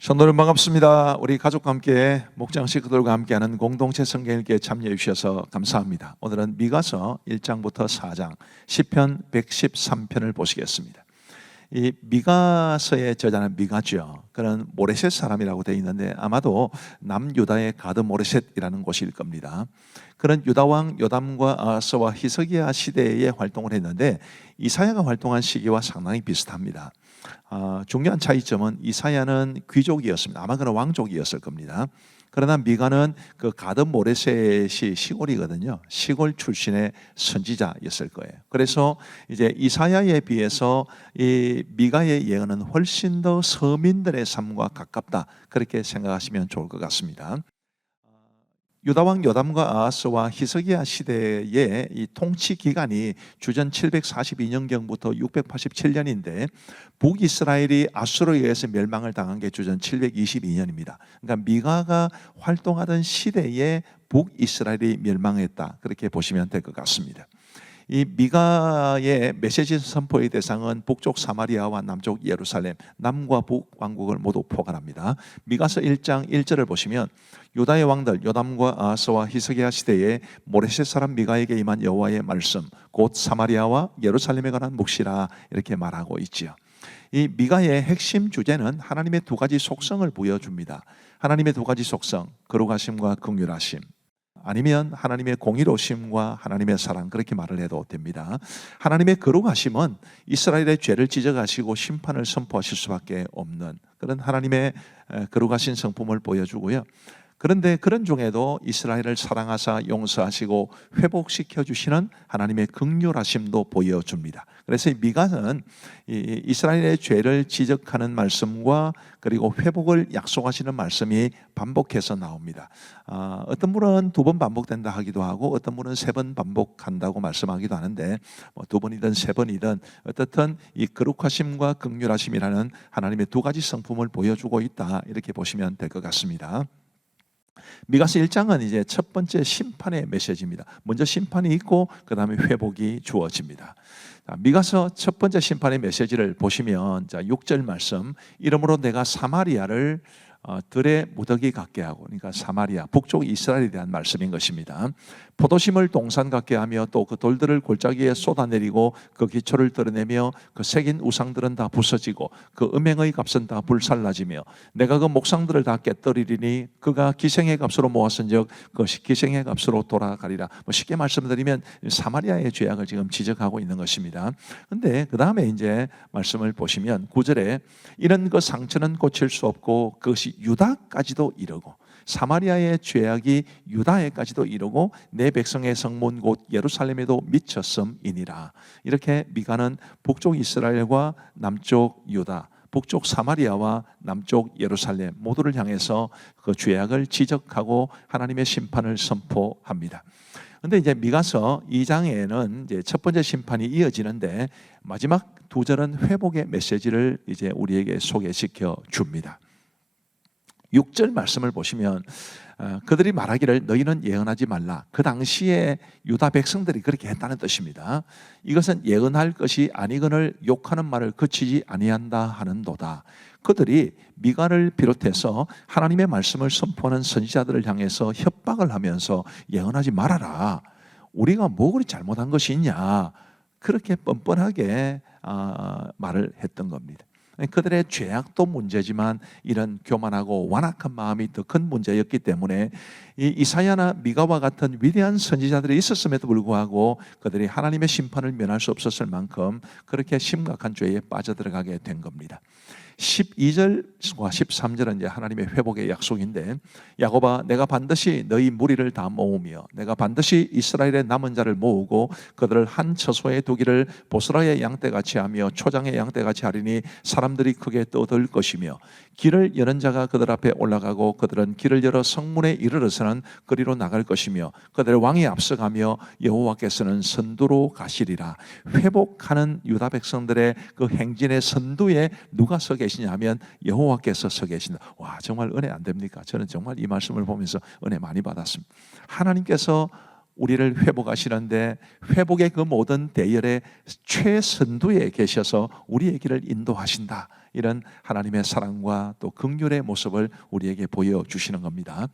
성도님 반갑습니다. 우리 가족과 함께 목장 식구들과 함께하는 공동체 성경 읽기에 참여해 주셔서 감사합니다. 오늘은 미가서 1장부터 4장 시편 113편을 보시겠습니다. 이 미가서의 저자는 미가죠. 그는 모레셋 사람이라고 되어 있는데 아마도 남유다의 가드 모레셋이라는 곳일 겁니다. 그는 유다왕 요담과 아하스와 히스기야 시대에 활동을 했는데 이사야가 활동한 시기와 상당히 비슷합니다. 중요한 차이점은 이사야는 귀족이었습니다. 아마 그는 왕족이었을 겁니다. 그러나 미가는 그 가드 모레셋이 시골이거든요. 시골 출신의 선지자였을 거예요. 그래서 이제 이사야에 비해서 이 미가의 예언은 훨씬 더 서민들의 삶과 가깝다, 그렇게 생각하시면 좋을 것 같습니다. 유다왕 요담과 아하스와 히스기야 시대의 이 통치 기간이 주전 742년경부터 687년인데 북이스라엘이 아수르에 의해서 멸망을 당한 게 주전 722년입니다. 그러니까 미가가 활동하던 시대에 북이스라엘이 멸망했다, 그렇게 보시면 될 것 같습니다. 이 미가의 메시지 선포의 대상은 북쪽 사마리아와 남쪽 예루살렘, 남과 북 왕국을 모두 포괄합니다. 미가서 1장 1절을 보시면 유다의 왕들 요담과 아하스와 히스기야 시대에 모레셋 사람 미가에게 임한 여호와의 말씀, 곧 사마리아와 예루살렘에 관한 묵시라, 이렇게 말하고 있지요. 이 미가의 핵심 주제는 하나님의 두 가지 속성을 보여줍니다. 하나님의 두 가지 속성, 거룩하심과 긍휼하심, 아니면 하나님의 공의로우심과 하나님의 사랑, 그렇게 말을 해도 됩니다. 하나님의 거룩하심은 이스라엘의 죄를 지적하시고 심판을 선포하실 수밖에 없는 그런 하나님의 거룩하신 성품을 보여주고요. 그런데 그런 중에도 이스라엘을 사랑하사 용서하시고 회복시켜 주시는 하나님의 긍휼하심도 보여줍니다. 그래서 미가는 이스라엘의 죄를 지적하는 말씀과 그리고 회복을 약속하시는 말씀이 반복해서 나옵니다. 어떤 분은 2번 반복된다 하기도 하고 어떤 분은 3번 반복한다고 말씀하기도 하는데 2번이든 3번이든 어떻든 이 거룩하심과 긍휼하심이라는 하나님의 두 가지 성품을 보여주고 있다, 이렇게 보시면 될 것 같습니다. 미가서 1장은 이제 첫 번째 심판의 메시지입니다. 먼저 심판이 있고 그 다음에 회복이 주어집니다. 미가서 첫 번째 심판의 메시지를 보시면 6절 말씀, 이러므로 내가 사마리아를 들의 무더기 같게 하고, 그러니까 사마리아 북쪽 이스라엘에 대한 말씀인 것입니다. 포도심을 동산 같게 하며 또 그 돌들을 골짜기에 쏟아내리고 그 기초를 드러내며 그 새긴 우상들은 다 부서지고 그 음행의 값은 다 불살라지며 내가 그 목상들을 다 깨뜨리리니 그가 기생의 값으로 모았은즉 그것이 기생의 값으로 돌아가리라. 쉽게 말씀드리면 사마리아의 죄악을 지금 지적하고 있는 것입니다. 그런데 그 다음에 이제 말씀을 보시면 9절에 이런 그 상처는 고칠 수 없고 그것이 유다까지도 이르고 사마리아의 죄악이 유다에까지도 이르고 내 백성의 성문 곧 예루살렘에도 미쳤음이니라. 이렇게 미가는 북쪽 이스라엘과 남쪽 유다, 북쪽 사마리아와 남쪽 예루살렘 모두를 향해서 그 죄악을 지적하고 하나님의 심판을 선포합니다. 그런데 이제 미가서 2장에는 이제 첫 번째 심판이 이어지는데 마지막 2절은 회복의 메시지를 이제 우리에게 소개시켜 줍니다. 6절 말씀을 보시면 그들이 말하기를 너희는 예언하지 말라. 그 당시에 유다 백성들이 그렇게 했다는 뜻입니다. 이것은 예언할 것이 아니거늘 욕하는 말을 그치지 아니한다 하는도다. 그들이 미가를 비롯해서 하나님의 말씀을 선포하는 선지자들을 향해서 협박을 하면서 예언하지 말아라. 우리가 뭐 그리 잘못한 것이 있냐, 그렇게 뻔뻔하게 말을 했던 겁니다. 그들의 죄악도 문제지만 이런 교만하고 완악한 마음이 더 큰 문제였기 때문에 이사야나 미가와 같은 위대한 선지자들이 있었음에도 불구하고 그들이 하나님의 심판을 면할 수 없었을 만큼 그렇게 심각한 죄에 빠져들어가게 된 겁니다. 12절과 13절은 이제 하나님의 회복의 약속인데, 야곱아 내가 반드시 너희 무리를 다 모으며 내가 반드시 이스라엘의 남은 자를 모으고 그들을 한 처소에 두기를 보스라의 양떼같이 하며 초장의 양떼같이 하리니 사람들이 크게 떠들 것이며 길을 여는 자가 그들 앞에 올라가고 그들은 길을 열어 성문에 이르러서는 그리로 나갈 것이며 그들의 왕이 앞서가며 여호와께서는 선두로 가시리라. 회복하는 유다 백성들의 그 행진의 선두에 누가 서 계시냐 하면 여호와께서 서 계신다. 와, 정말 은혜 안 됩니까? 저는 정말 이 말씀을 보면서 은혜 많이 받았습니다. 하나님께서 우리를 회복하시는데 회복의 그 모든 대열의 최선두에 계셔서 우리의 길을 인도하신다. 이런 하나님의 사랑과 또 긍휼의 모습을 우리에게 보여주시는 겁니다.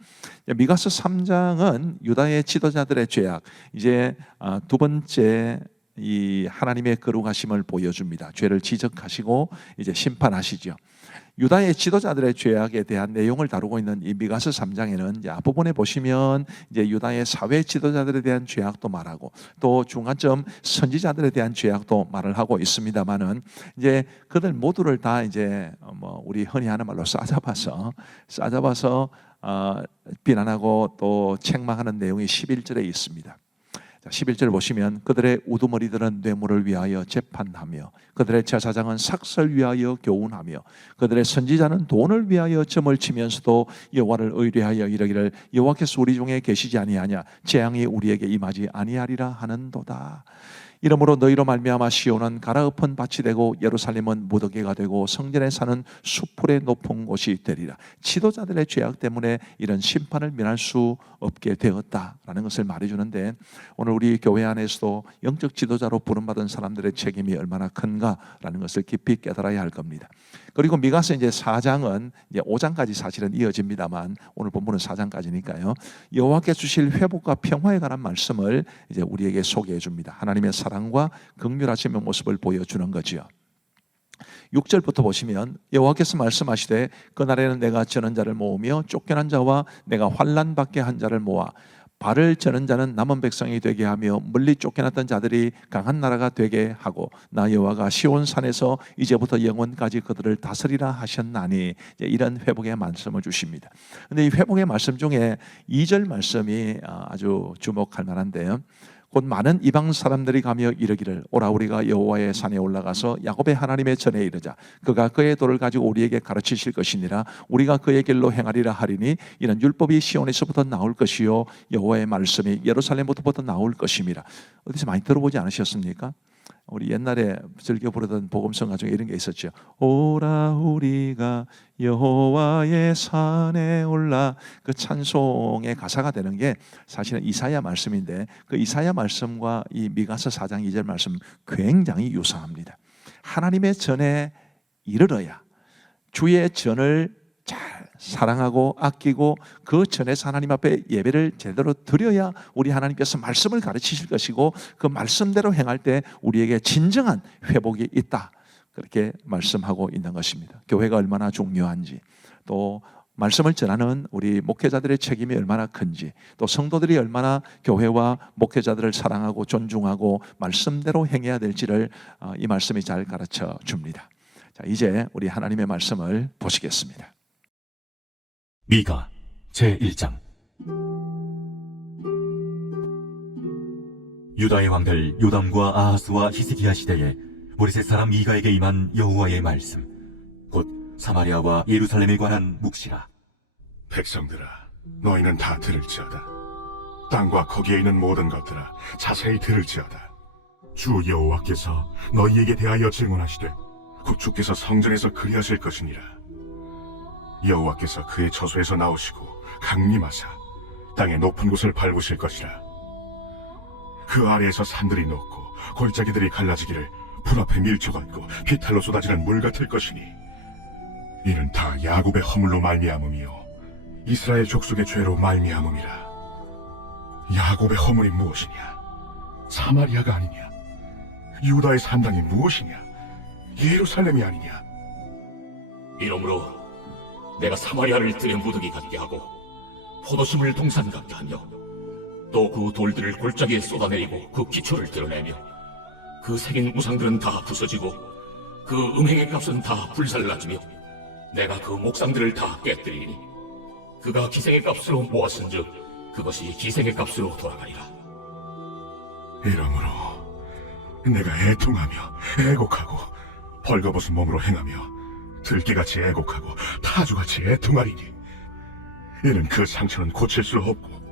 미가서 3장은 유다의 지도자들의 죄악, 이제 두 번째 이 하나님의 거룩하심을 보여줍니다. 죄를 지적하시고 이제 심판하시죠. 유다의 지도자들의 죄악에 대한 내용을 다루고 있는 이 미가서 3장에는 이제 앞부분에 보시면 이제 유다의 사회 지도자들에 대한 죄악도 말하고 또 중간점 선지자들에 대한 죄악도 말을 하고 있습니다만은 이제 그들 모두를 다 이제 우리 흔히 하는 말로 싸잡아서 비난하고 또 책망하는 내용이 11절에 있습니다. 11절 보시면 그들의 우두머리들은 뇌물을 위하여 재판하며 그들의 제사장은 삭설 위하여 교훈하며 그들의 선지자는 돈을 위하여 점을 치면서도 여호와를 의뢰하여 이르기를 여호와께서 우리 중에 계시지 아니하냐 재앙이 우리에게 임하지 아니하리라 하는도다. 이러므로 너희로 말미암아 시온은 갈아엎은 밭이 되고 예루살렘은 무더기가 되고 성전에 사는 수풀의 높은 곳이 되리라. 지도자들의 죄악 때문에 이런 심판을 면할 수 없게 되었다라는 것을 말해주는데, 오늘 우리 교회 안에서도 영적 지도자로 부름받은 사람들의 책임이 얼마나 큰가라는 것을 깊이 깨달아야 할 겁니다. 그리고 미가서 이제 4장은 이제 5장까지 사실은 이어집니다만 오늘 본문은 4장까지니까요. 여호와께 주실 회복과 평화에 관한 말씀을 이제 우리에게 소개해 줍니다. 하나님의 사랑과 긍휼하심의 모습을 보여주는 거지요. 6절부터 보시면 여호와께서 말씀하시되 그날에는 내가 저는 자를 모으며 쫓겨난 자와 내가 환난 받게 한 자를 모아 발을 저는 자는 남은 백성이 되게 하며 멀리 쫓겨났던 자들이 강한 나라가 되게 하고 나 여호와가 시온 산에서 이제부터 영원까지 그들을 다스리라 하셨나니, 이런 회복의 말씀을 주십니다. 그런데 이 회복의 말씀 중에 2절 말씀이 아주 주목할 만한데요. 곧 많은 이방 사람들이 가며 이르기를 오라 우리가 여호와의 산에 올라가서 야곱의 하나님의 전에 이르자 그가 그의 도를 가지고 우리에게 가르치실 것이니라 우리가 그의 길로 행하리라 하리니 이는 율법이 시온에서부터 나올 것이요 여호와의 말씀이 예루살렘부터 나올 것임이라. 어디서 많이 들어보지 않으셨습니까? 우리 옛날에 즐겨 부르던 복음성가 중에 이런 게 있었죠. 오라 우리가 여호와의 산에 올라, 그 찬송의 가사가 되는 게 사실은 이사야 말씀인데 그 이사야 말씀과 이 미가서 4장 2절 말씀 굉장히 유사합니다. 하나님의 전에 이르러야, 주의 전을 잘 사랑하고 아끼고 그 전에서 하나님 앞에 예배를 제대로 드려야 우리 하나님께서 말씀을 가르치실 것이고 그 말씀대로 행할 때 우리에게 진정한 회복이 있다, 그렇게 말씀하고 있는 것입니다. 교회가 얼마나 중요한지, 또 말씀을 전하는 우리 목회자들의 책임이 얼마나 큰지, 또 성도들이 얼마나 교회와 목회자들을 사랑하고 존중하고 말씀대로 행해야 될지를 이 말씀이 잘 가르쳐 줍니다. 자, 이제 우리 하나님의 말씀을 보시겠습니다. 미가 제1장. 유다의 왕들 요담과 아하스와 히스기야 시대에 모레셋 사람 미가에게 임한 여호와의 말씀, 곧 사마리아와 예루살렘에 관한 묵시라. 백성들아, 너희는 다 들을지어다. 땅과 거기에 있는 모든 것들아, 자세히 들을지어다. 주 여호와께서 너희에게 대하여 질문하시되 곧 주께서 성전에서 그리하실 것이니라. 여호와께서 그의 처소에서 나오시고 강림하사 땅의 높은 곳을 밟으실 것이라. 그 아래에서 산들이 녹고 골짜기들이 갈라지기를 불 앞에 밀쳐갖고 비탈로 쏟아지는 물 같을 것이니 이는 다 야곱의 허물로 말미암음이요 이스라엘 족속의 죄로 말미암음이라. 야곱의 허물이 무엇이냐? 사마리아가 아니냐? 유다의 산당이 무엇이냐? 예루살렘이 아니냐? 이러므로 내가 사마리아를 들의 무더기 같게 하고 포도심을 동산 같게 하며 또 그 돌들을 골짜기에 쏟아내리고 그 기초를 드러내며 그 새긴 우상들은 다 부서지고 그 음행의 값은 다 불살라지며 내가 그 목상들을 다 깨뜨리니 그가 기생의 값으로 모았은즉 그것이 기생의 값으로 돌아가리라. 이러므로 내가 애통하며 애곡하고 벌거벗은 몸으로 행하며 들깨같이 애곡하고 타주같이 애통하리니 이는 그 상처는 고칠 수 없고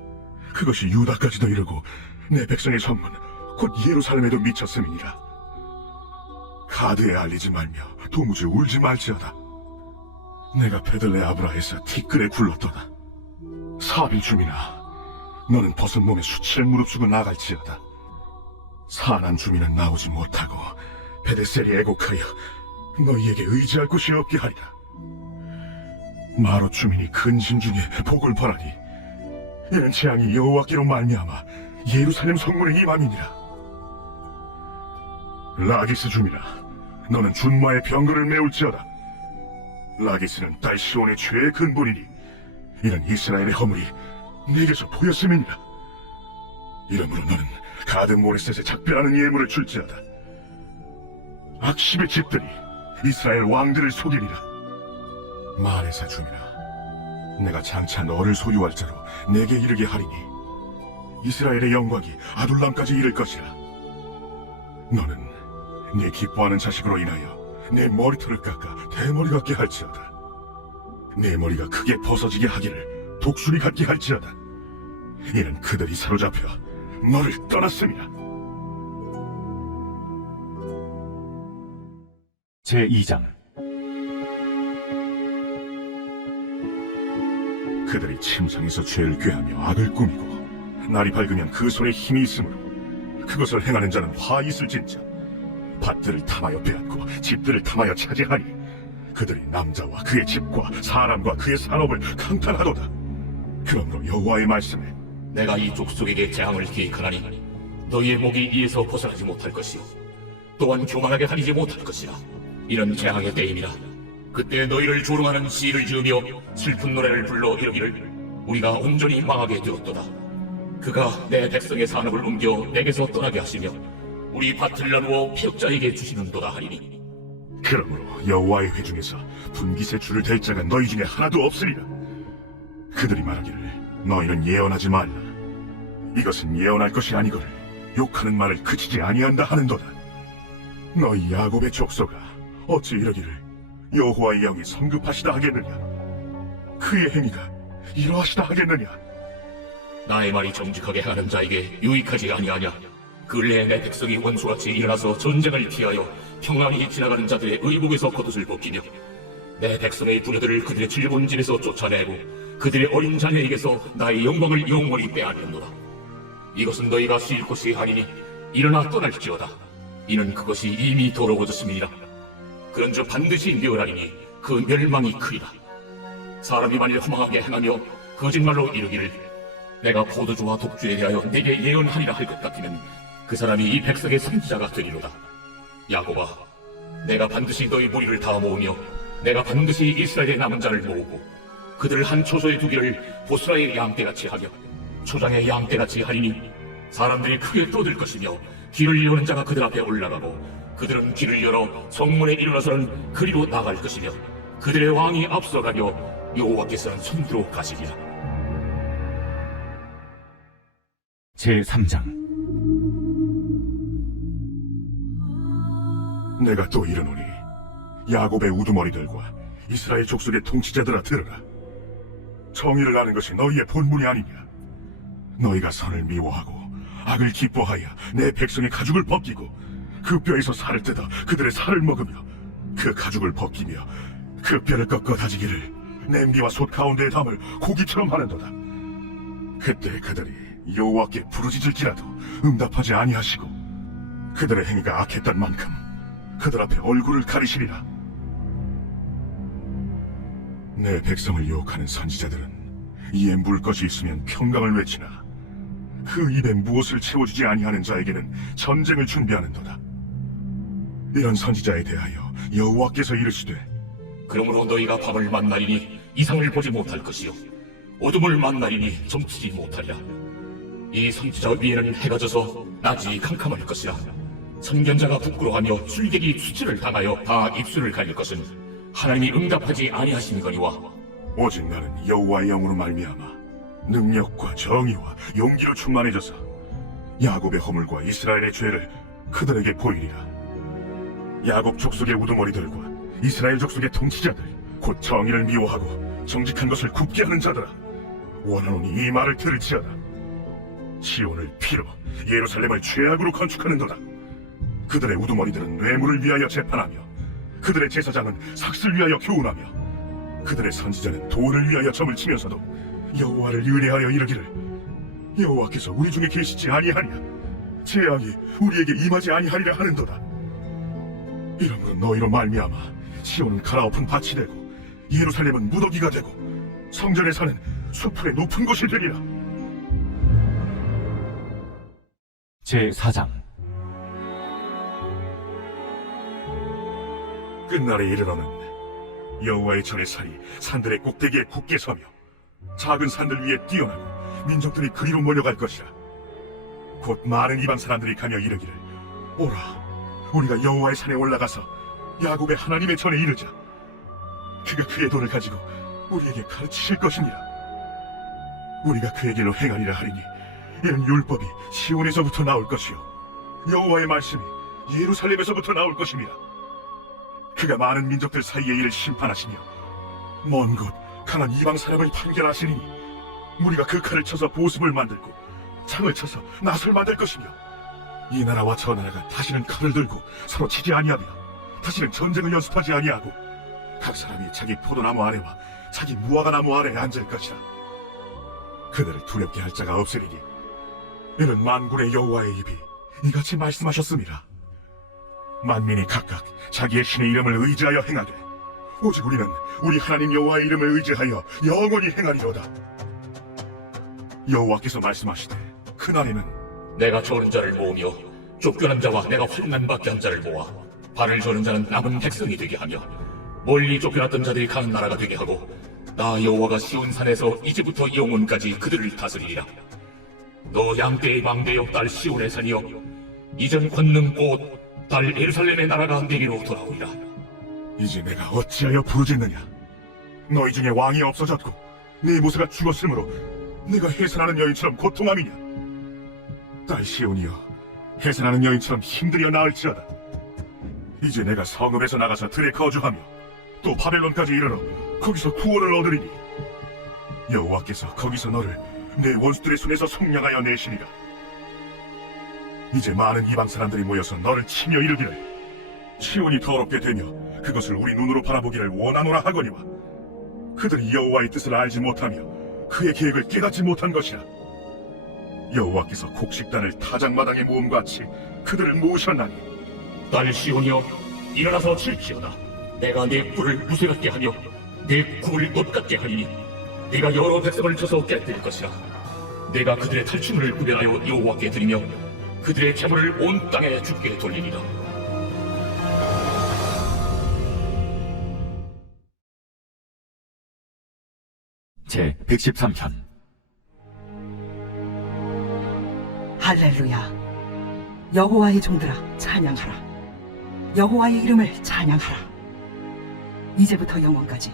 그것이 유다까지도 이르고 내 백성의 선문 곧 예루살렘에도 미쳤음이니라. 가드에 알리지 말며 도무지 울지 말지어다. 내가 베들레 아브라에서 티끌에 굴렀도다. 사빌 주민아, 너는 벗은 몸에 수치를 무릅쓰고 나갈지어다. 사난 주민은 나오지 못하고 베데셀이 애곡하여 너희에게 의지할 곳이 없게 하리라. 마롯 주민이 근심 중에 복을 벌하니 이는 재앙이 여호와께로 말미암아 예루살렘 성문에 임함이니라. 라기스 주민아, 너는 준마의 병거를 메울지어다. 라기스는 딸 시온의 죄의 근본이니 이는 이스라엘의 허물이 네게서 보였음이니라. 이러므로 너는 가드 모레셋에 작별하는 예물을 줄지어다. 악십의 집들이 이스라엘 왕들을 속이리라. 마레사 주민아, 내가 장차 너를 소유할 자로 내게 이르게 하리니 이스라엘의 영광이 아둘람까지 이를 것이라. 너는 네 기뻐하는 자식으로 인하여 내 머리털을 깎아 대머리 같게 할지어다. 내 머리가 크게 벗어지게 하기를 독수리 같게 할지어다. 이는 그들이 사로잡혀 너를 떠났음이라. 제2장. 그들이 침상에서 죄를 꾀하며 악을 꾸미고 날이 밝으면 그 손에 힘이 있으므로 그것을 행하는 자는 화 있을진저. 밭들을 탐하여 빼앗고 집들을 탐하여 차지하니 그들이 남자와 그의 집과 사람과 그의 산업을 강탈하도다. 그러므로 여호와의 말씀에 내가 이 족속에게 재앙을 계획하나니 너희의 목이 이에서 벗어나지 못할 것이요 또한 교만하게 다니지 못할 것이라. 이런 재앙의 때임이라. 그때 너희를 조롱하는 시를 지으며 슬픈 노래를 불러 이르기를 우리가 온전히 망하게 되었도다. 그가 내 백성의 산업을 옮겨 내게서 떠나게 하시며 우리 밭을 나누어 패역자에게 주시는도다 하리니. 그러므로 여호와의 회중에서 분깃의 줄을 댈 자가 너희 중에 하나도 없으리라. 그들이 말하기를 너희는 예언하지 말라. 이것은 예언할 것이 아니거늘 욕하는 말을 그치지 아니한다 하는도다. 너희 야곱의 족속아, 어찌 이러기를 여호와의 영이 성급하시다 하겠느냐? 그의 행위가 이러하시다 하겠느냐? 나의 말이 정직하게 하는 자에게 유익하지 아니하냐? 근래에 내 백성이 원수같이 일어나서 전쟁을 피하여 평안히 지나가는 자들의 의복에서 겉옷을 벗기며 내 백성의 부녀들을 그들의 질본 집에서 쫓아내고 그들의 어린 자녀에게서 나의 영광을 영원히 빼앗는도다. 이것은 너희가 쉴 곳이 아니니 일어나 떠날지어다. 이는 그것이 이미 더러워졌음이니라. 그런즉 반드시 멸하리니 그 멸망이 크리라. 사람이 만일 허망하게 행하며 거짓말로 이르기를 내가 포도주와 독주에 대하여 내게 예언하리라 할 것 같으면 그 사람이 이 백성의 선지자가 되리로다. 야곱아, 내가 반드시 너희 무리를 다 모으며 내가 반드시 이스라엘의 남은 자를 모으고 그들을 한 초소에 두기를 보스라의 양떼같이 하며 초장의 양떼같이 하리니 사람들이 크게 떠들 것이며 길을 여는 자가 그들 앞에 올라가고 그들은 길을 열어 성문에 일어나서는 그리로 나갈 것이며 그들의 왕이 앞서가며 여호와께서는 손으로 가시리라. 제3장. 내가 또 이르노니 야곱의 우두머리들과 이스라엘 족속의 통치자들아 들으라. 정의를 아는 것이 너희의 본분이 아니냐? 너희가 선을 미워하고 악을 기뻐하여 내 백성의 가죽을 벗기고 그 뼈에서 살을 뜯어 그들의 살을 먹으며 그 가죽을 벗기며 그 뼈를 꺾어 다지기를 냄비와 솥 가운데에 담을 고기처럼 하는도다. 그때 그들이 여호와께 부르짖을지라도 응답하지 아니하시고 그들의 행위가 악했던 만큼 그들 앞에 얼굴을 가리시리라. 내 백성을 유혹하는 선지자들은 이에 물 것이 있으면 평강을 외치나 그 입에 무엇을 채워주지 아니하는 자에게는 전쟁을 준비하는도다. 이런 선지자에 대하여 여호와께서 이르시되 그러므로 너희가 밤을 만나리니 이상을 보지 못할 것이요 어둠을 만나리니 점치지 못하리라. 이 선지자 위에는 해가 져서 낮이 캄캄할 것이라. 선견자가 부끄러워하며 술객이 수치를 당하여 다 입술을 가릴 것은 하나님이 응답하지 아니하시니거니와 오직 나는 여호와의 영으로 말미암아 능력과 정의와 용기로 충만해져서 야곱의 허물과 이스라엘의 죄를 그들에게 보이리라. 야곱 족속의 우두머리들과 이스라엘 족속의 통치자들 곧 정의를 미워하고 정직한 것을 굽게 하는 자들아, 원하노니 이 말을 들을지어다. 시온을 피로 예루살렘을 죄악으로 건축하는도다. 그들의 우두머리들은 뇌물을 위하여 재판하며 그들의 제사장은 삭슬 위하여 교훈하며 그들의 선지자는 돈을 위하여 점을 치면서도 여호와를 의뢰하여 이르기를 여호와께서 우리 중에 계시지 아니하냐? 재앙이 우리에게 임하지 아니하리라 하는도다. 이러므로 너희로 말미암아 시온은 갈아엎은 밭이 되고 예루살렘은 무더기가 되고 성전에 사는 수풀의 높은 곳이 되리라. 제4장. 끝날에 이르러는 여호와의 전의 살이 산들의 꼭대기에 굳게 서며 작은 산들 위에 뛰어나고 민족들이 그리로 몰려갈 것이라. 곧 많은 이방 사람들이 가며 이르기를, 오라, 우리가 여호와의 산에 올라가서 야곱의 하나님의 전에 이르자. 그가 그의 돈을 가지고 우리에게 가르치실 것이니라. 우리가 그의 길로 행하리라 하리니 이는 율법이 시온에서부터 나올 것이요 여호와의 말씀이 예루살렘에서부터 나올 것임이라. 그가 많은 민족들 사이에 이를 심판하시며 먼 곳 강한 이방 사람을 판결하시리니 우리가 그 칼을 쳐서 보습을 만들고 창을 쳐서 낫을 만들 것이며 이 나라와 저 나라가 다시는 칼을 들고 서로 치지 아니하며 다시는 전쟁을 연습하지 아니하고 각 사람이 자기 포도나무 아래와 자기 무화과나무 아래에 앉을 것이라. 그들을 두렵게 할 자가 없으리니 이는 만군의 여호와의 입이 이같이 말씀하셨음이라. 만민이 각각 자기의 신의 이름을 의지하여 행하되 오직 우리는 우리 하나님 여호와의 이름을 의지하여 영원히 행하리로다. 여호와께서 말씀하시되 그날에는 내가 저는 자를 모으며 쫓겨난 자와 내가 환난 받게 한 자를 모아 발을 저는 자는 남은 백성이 되게 하며 멀리 쫓겨났던 자들이 가는 나라가 되게 하고 나 여호와가 시온산에서 이제부터 영원까지 그들을 다스리리라. 너 양떼의 망대여 딸 시온의 산이여 이전 권능 곧 딸 예루살렘의 나라가 내리로 돌아오리라. 이제 내가 어찌하여 부르짖느냐. 너희 중에 왕이 없어졌고 네 모세가 죽었으므로 내가 해산하는 여인처럼 고통함이냐. 딸 시온이여 해산하는 여인처럼 힘들여 나을지어다. 이제 내가 성읍에서 나가서 들에 거주하며 또 바벨론까지 이르러 거기서 구원을 얻으리니 여호와께서 거기서 너를 내 원수들의 손에서 속량하여 내시리라. 이제 많은 이방 사람들이 모여서 너를 치며 이르기를 시온이 더럽게 되며 그것을 우리 눈으로 바라보기를 원하노라 하거니와 그들이 여호와의 뜻을 알지 못하며 그의 계획을 깨닫지 못한 것이라. 여호와께서 곡식단을 타작마당에 모음같이 그들을 모으셨나니 딸 시온이여 일어나서 칠지어다. 내가 내 뿔을 무쇠 같게 하며 내 굽을 놋 같게 하리니 내가 여러 백성을 쳐서 깨뜨릴 것이라. 내가 그들의 탈취물을 구별하여 여호와께 드리며 그들의 재물을 온 땅에 주께 돌리리라. 제113편. 할렐루야. 여호와의 종들아 찬양하라. 여호와의 이름을 찬양하라. 이제부터 영원까지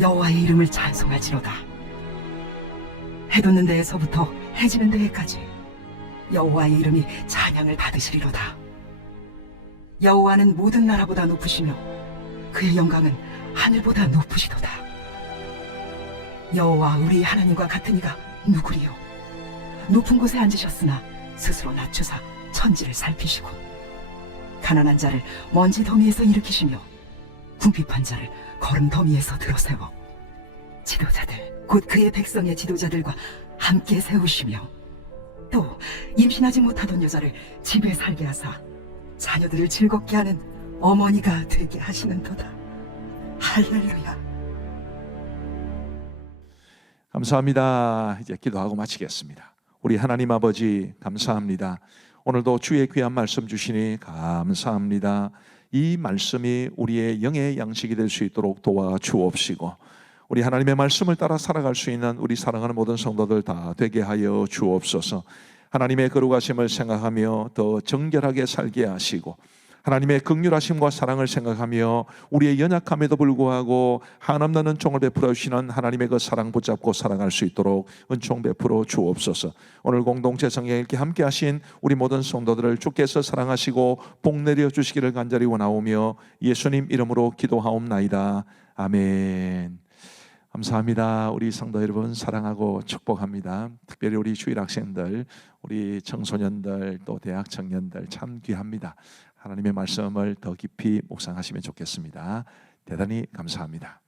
여호와의 이름을 찬송할지로다. 해 돋는 데에서부터 해 지는 데에까지 여호와의 이름이 찬양을 받으시리로다. 여호와는 모든 나라보다 높으시며 그의 영광은 하늘보다 높으시도다. 여호와 우리 하나님과 같은 이가 누구리요. 높은 곳에 앉으셨으나 스스로 낮추사 천지를 살피시고 가난한 자를 먼지 더미에서 일으키시며 궁핍한 자를 거름 더미에서 들어세워 지도자들 곧 그의 백성의 지도자들과 함께 세우시며 또 임신하지 못하던 여자를 집에 살게 하사 자녀들을 즐겁게 하는 어머니가 되게 하시는도다. 할렐루야. 감사합니다. 이제 기도하고 마치겠습니다. 우리 하나님 아버지 감사합니다. 오늘도 주의 귀한 말씀 주시니 감사합니다. 이 말씀이 우리의 영의 양식이 될 수 있도록 도와주옵시고 우리 하나님의 말씀을 따라 살아갈 수 있는 우리 사랑하는 모든 성도들 다 되게 하여 주옵소서. 하나님의 거룩하심을 생각하며 더 정결하게 살게 하시고 하나님의 긍휼하심과 사랑을 생각하며 우리의 연약함에도 불구하고 한없는 은총을 베풀어 주시는 하나님의 그 사랑 붙잡고 살아갈 수 있도록 은총 베풀어 주옵소서. 오늘 공동체 성경 읽기 함께 하신 우리 모든 성도들을 주께서 사랑하시고 복 내려 주시기를 간절히 원하오며 예수님 이름으로 기도하옵나이다. 아멘. 감사합니다. 우리 성도 여러분 사랑하고 축복합니다. 특별히 우리 주일 학생들, 우리 청소년들, 또 대학 청년들 참 귀합니다. 하나님의 말씀을 더 깊이 묵상하시면 좋겠습니다. 대단히 감사합니다.